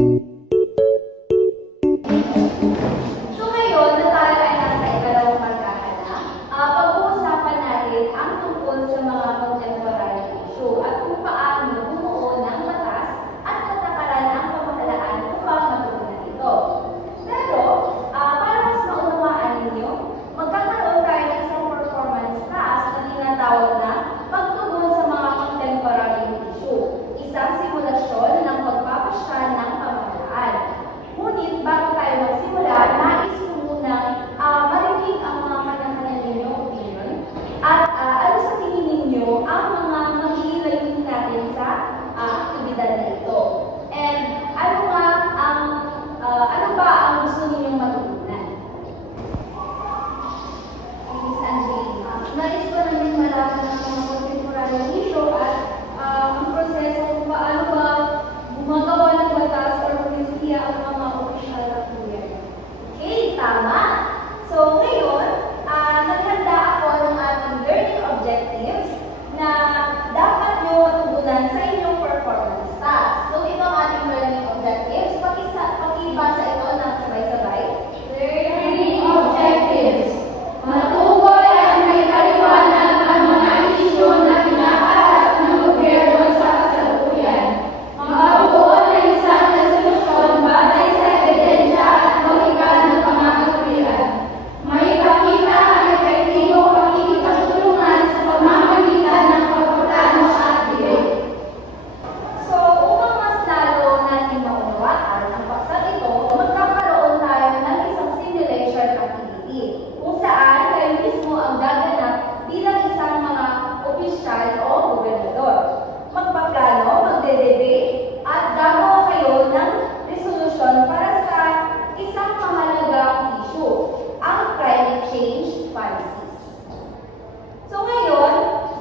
So ngayon na tayo ay nasa ikalawang pagkakala, pag-uusapan natin ang tungkol sa mga contemporary issue at kung paano bumuo ng batas at patakaran ang pamahalaan upang matugunan ito. Pero, para mas maunawaan ninyo, magkakaroon tayo ng isang performance task na tinatawag na pagtugon sa mga contemporary issue, isang simulasyon ng pagpapasya ng pamahalaan. Ngunit bago tayo magsimula, nais ko munang marinig ang mga kanya-kanya ninyong opinion at ano sa tingin ninyo ang mga maghihilayin natin sa aktibidad na ito. And ano ba ang gusto ninyong matutunan? Miss Angelina, nais ko namin malaman ang mga contemporary issue at ang proseso kung paano ba gumagawa ng batas or polisiya ang mga opisyal na gobyerno. Okay, tama. So ngayon, naghanda ako ng ating learning objectives na dapat nyo matugunan sa inyong performance task. So ito ang ating learning objectives. Pakibasa ito ng sabay-sabay. Learning objectives. Matukoy at may kaliwanag ang mga isyu na hinaharap ng gobyerno sa kasalukuyan. Makabuo ng isang resolusyon batay sa ebidensya at logika ng pangangatuwiran. Maipakita ang epektibong pakikipagtulungan sa pamamagitan ng pagpaplano at debate. So, upang mas lalo natin maunawaan ang paksang ito, magkakaroon tayo ng isang simulation activity kung saan kayo mismo ang gaganap bilang isang mga opisyal o gobernador. Magpaplano, magde-debate, at gagawa kayo ng resolusyon para sa isang mahalagang issue, ang climate change policies. So ngayon,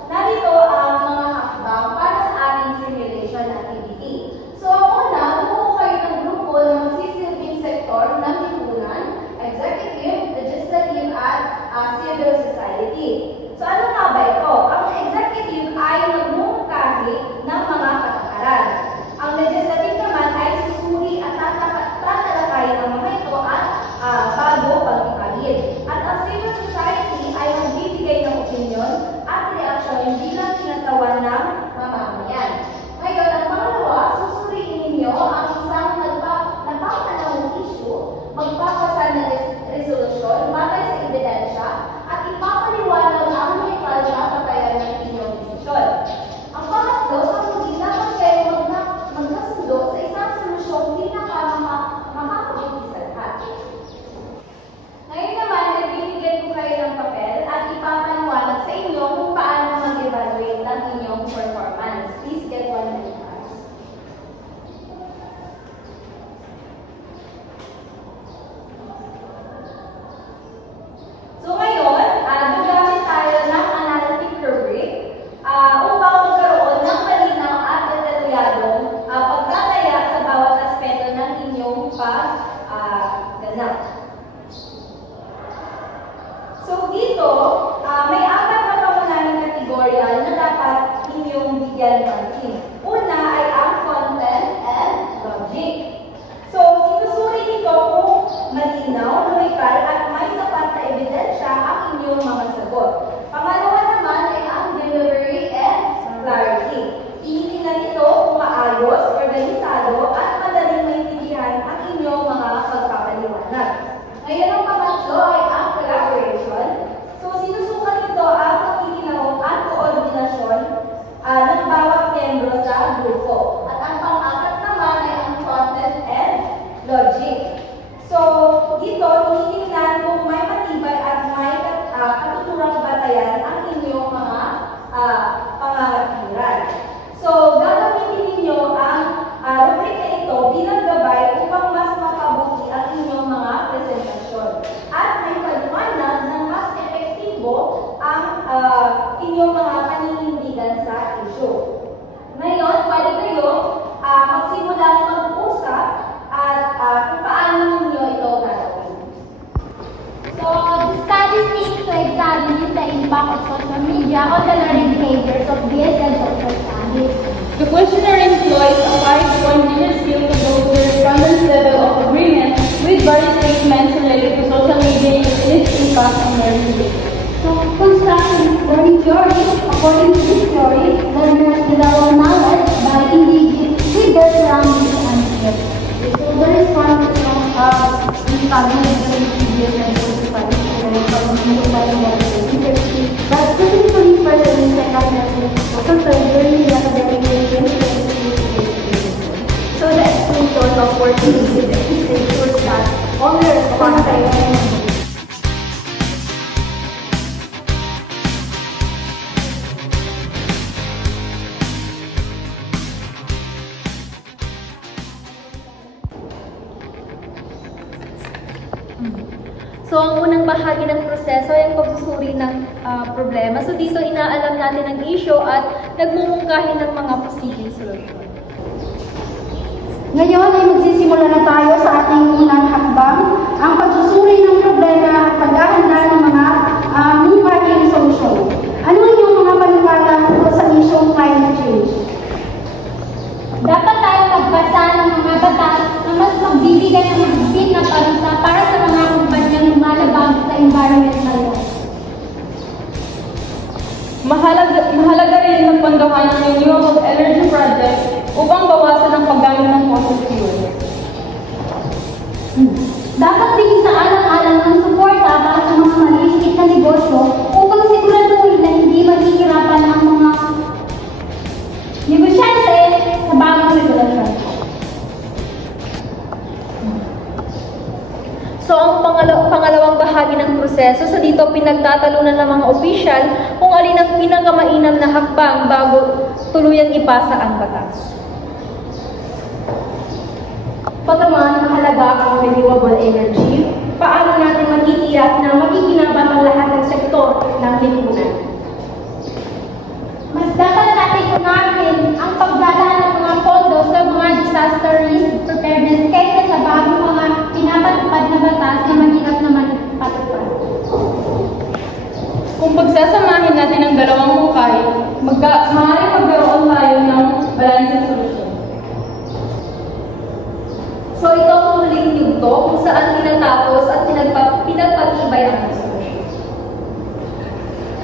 narito ang mga hakbang para sa ating simulation activity. So una, bumuo kayo ng grupo ng magsisilbing sektor ng lipunan, executive, legislative, at civil society. So ano nga ba ito? Ang executive ay nagmumungkahi ng mga patakaran. Ang legislative naman ay susuri at tatalakayin ang mga ito at bago pag-ipahid. At ang civil society ay magbibigay ng opinion at reaksyon bilang tinatawan ng mamamayan. Ngayon, ang pangalawa, susuriin ninyo ang isang napapanahong issue, magpapasa ng resolusyon batay sa ebidensya at ipapaliwanag ang medical na patayan ng inyong desisyon. Ang pangatlo, sa huli dapat kayo magkasundo sa isang solusyong pinaka-makakabuti sa lahat. Ngayon naman, nagbibigay ko kayo ng papel at ipapaliwanag sa inyo kung paano mag-evaluate ng inyong performance. Please get one minute. So ngayon, gagamit tayo ng analytic rubric upang magkaroon ng malinaw at detalyadong pagtataya sa bawat aspeto ng inyong pagganap. So dito, may apat na pangunahing kategorya na dapat inyong bigyan pansin. Una ay ang content and logic. So sinusuri nito kung malinaw, logical at may sapat na ebidensya ang inyong mga sagot. Pangalawa naman ay ang delivery and clarity. Tinitingnan ito kung maayos, organisado at madaling maintindihan ang inyong mga pagpapaliwanag. Ngayon ang pangatlo ay ang collaboration. So sinusukat ito ang pakikinabang at koordinasyon ng bawat miyembro sa grupo. At ang pang-apat naman ay ang content and logic. So dito, practice learning theory. According to this theory, learners develop knowledge by engaging with their surroundings and peers. So there is one but specifically for the second also during the academic year. So the explanation of working with the ensures that all your content. So, ang unang bahagi ng proseso ay ang pagsusuri ng problema. So, dito inaalam natin ang issue at nagmumungkahi ng mga posibleng solusyon. Ngayon ay magsisimula na tayo sa ating unang hakbang, ang pagsusuri ng problema at paghahanda ng mga mungkahing solusyon. Ano ang iyong mga panukala tungkol sa isyong climate change? Dapat tayo magbasa ng mga batas na mas magbibigay ng mahigpit na parusa para sa mga kumpanyang lumalabag sa environmental law. Mahalaga rin ang pandahan ng renewable energy projects upang bawasan ang paggamit ng fossil fuel. Dapat din sa alang-alang ng suporta para sa mga maliliit na negosyo upang siguraduhin na hindi mahihirapan ang mga negosyante sa bagong regulasyon. So, ang pangalawang bahagi ng proseso, sa dito pinagtatalunan ng mga opisyal kung alin ang pinakamainam na hakbang bago tuluyang ipasa ang batas. Pagkaman mahalaga ang renewable energy, paano natin matitiyak na makikinabang ang lahat ng sektor ng lipunan? Mas dapat natin unahin ang pagdadaan ng mga pondo sa mga disaster risk preparedness kaysa sa bagong mga pinapatupad na batas na mahirap naman patupad. Kung pagsasamahin natin ang dalawang mungkahi, maaaring magkaroon tayo ng balancing solution. So, ito ang huling yugto kung saan tinatapos at pinagpatibay ang solusyon.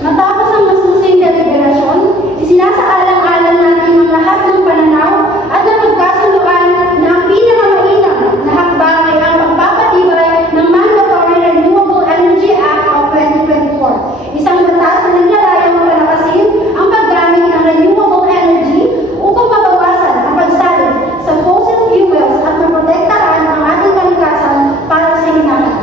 Matapos ang masusing deliberasyon, isinasaalang-alang natin ang lahat ng pananaw at napagkasunduan na ang pinakamainam na hakbang ay ang pagpapatibay ng Mandatory Renewable Energy Act of 2024. Isang batas na naglalayong palakasin ang paggamit ng renewable energy upang mabawasan ang pagsalin sa fossil fuels at maprotektahan ang ating kalikasan para sa hinahan.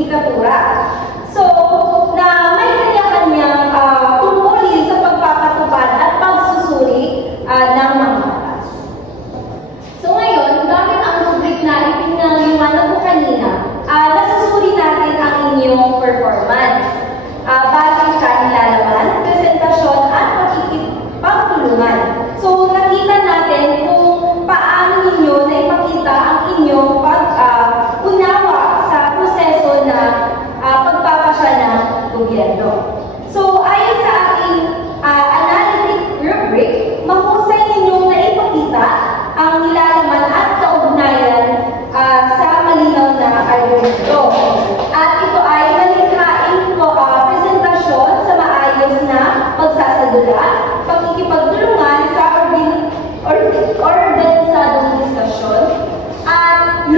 Judikatura. So, na may kanya-kanyang tungkulin sa pagpapatupad at pagsusuri ng mga batas. So ngayon, gamit ang rubric na ipinaliwanag ko kanina, nasusuri natin ang inyong performance. Base sa nilalaman, presentasyon at pagtulungan. So, nakita natin kung paano ninyo na ipakita ang inyong unawa sa proseso na organisadong diskusyon at